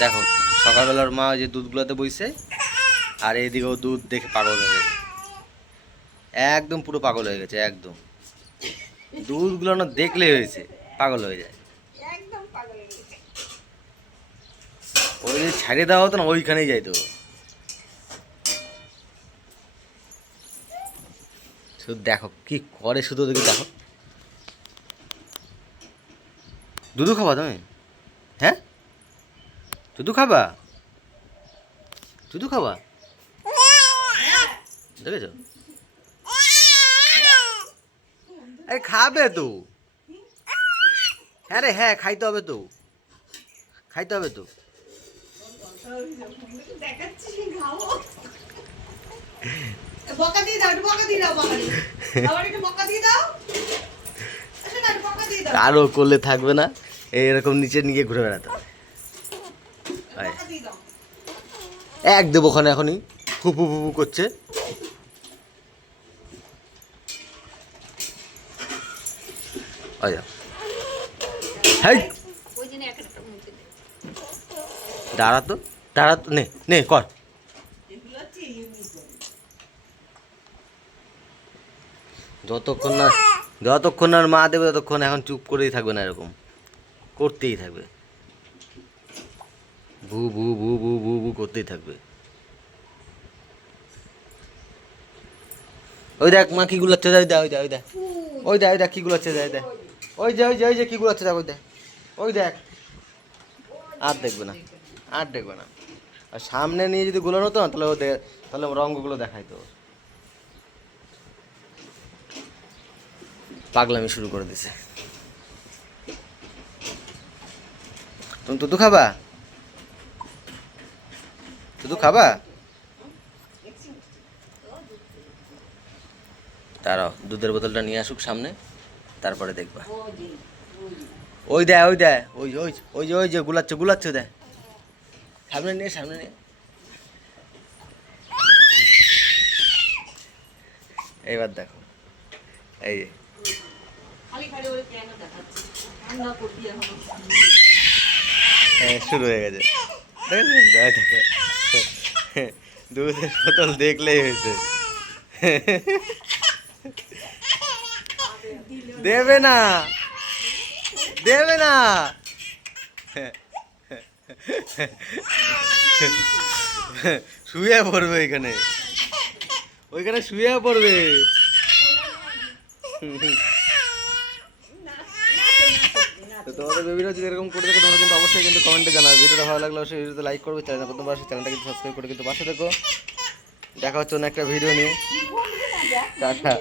দেখো সকালবেলার মা ওই যে দুধগুলোতে বইছে, আর এইদিকেও দুধ দেখে পাগল হয়ে গেছে, একদম পুরো পাগল হয়ে গেছে একদম। দুধগুলো না দেখলেই হয়েছে পাগল হয়ে যায়। ওই যে ছাড়িয়ে দেওয়া হতো না ওইখানেই যাইতো। শুধু দেখো কি করে, শুধু ওদেরকে দেখো। দুধু খাবা তুমি? হ্যাঁ দুধু খাবা? দুধু খাবা দেখেছো? এই খাবে তো। হ্যাঁ রে হ্যাঁ, খাইতে হবে তো, খাইতে হবে তো। আরো করলে থাকবে না, এরকম নিচে নিয়ে ঘুরে বেড়াতে হবে। এক দেবো ওখানে এখনই ফুপু ফুপু করছে। দাঁড়া তো, দাঁড়া তো, নে নে কর। যতক্ষণ আর মা দেবে ততক্ষণ এখন চুপ করেই থাকবে না, এরকম করতেই থাকবে, ভু ভু ভু ভু ভু ভু করতেই থাকবে। ওই দেখ মা কি গুলাচ্ছে, ওই দেখ ওই দেখ ওই দেখ ওই দেখ ওই দেখ কি গুলাচ্ছে, দেখ দেখ ওই যে ওই যে ওই যে কি গুলাচ্ছে, দেখ ওই দেখ ওই দেখ। আর দেখবে না, আর দেখবে না। আর সামনে নিয়ে যদি গুলো হতো না তাহলে তাহলে রঙগুলো দেখাইতো। পাগলামি শুরু করে দিছে। তুমি দুধু খাবা? দুধু খাবা? দাঁড়াও দুধের বোতলটা নিয়ে আসুক সামনে, তারপরে দেখবা। ওই দেয় ওই দেয় ওই ওই ওই যে ওই যে গুলাচ্ছে গুলাচ্ছে, দেয় সামনে নিয়ে, সামনে নিয়ে। এইবার দেখো, এই শুরু হয়ে গেছে। দুধের বোতল দেখলেই হয়েছে, দেবে না, দেবে না। শুয়ে পড়বে এখানে, ওইখানে শুয়ে পড়বে। তো তোমাদের বেবিরা যদি এরকম করে দেখো তোমরা কিন্তু অবশ্যই কিন্তু কমেন্টে জানাবে। ভিডিওটা ভালো লাগলে অবশ্যই ভিডিওতে লাইক করবে, চ্যানেলটা প্রথমবার আসে চ্যানেলটা কিন্তু সাবস্ক্রাইব করে কিন্তু পাশে দেখো। দেখা হচ্ছে অন্য একটা ভিডিও নিয়ে। টাটা।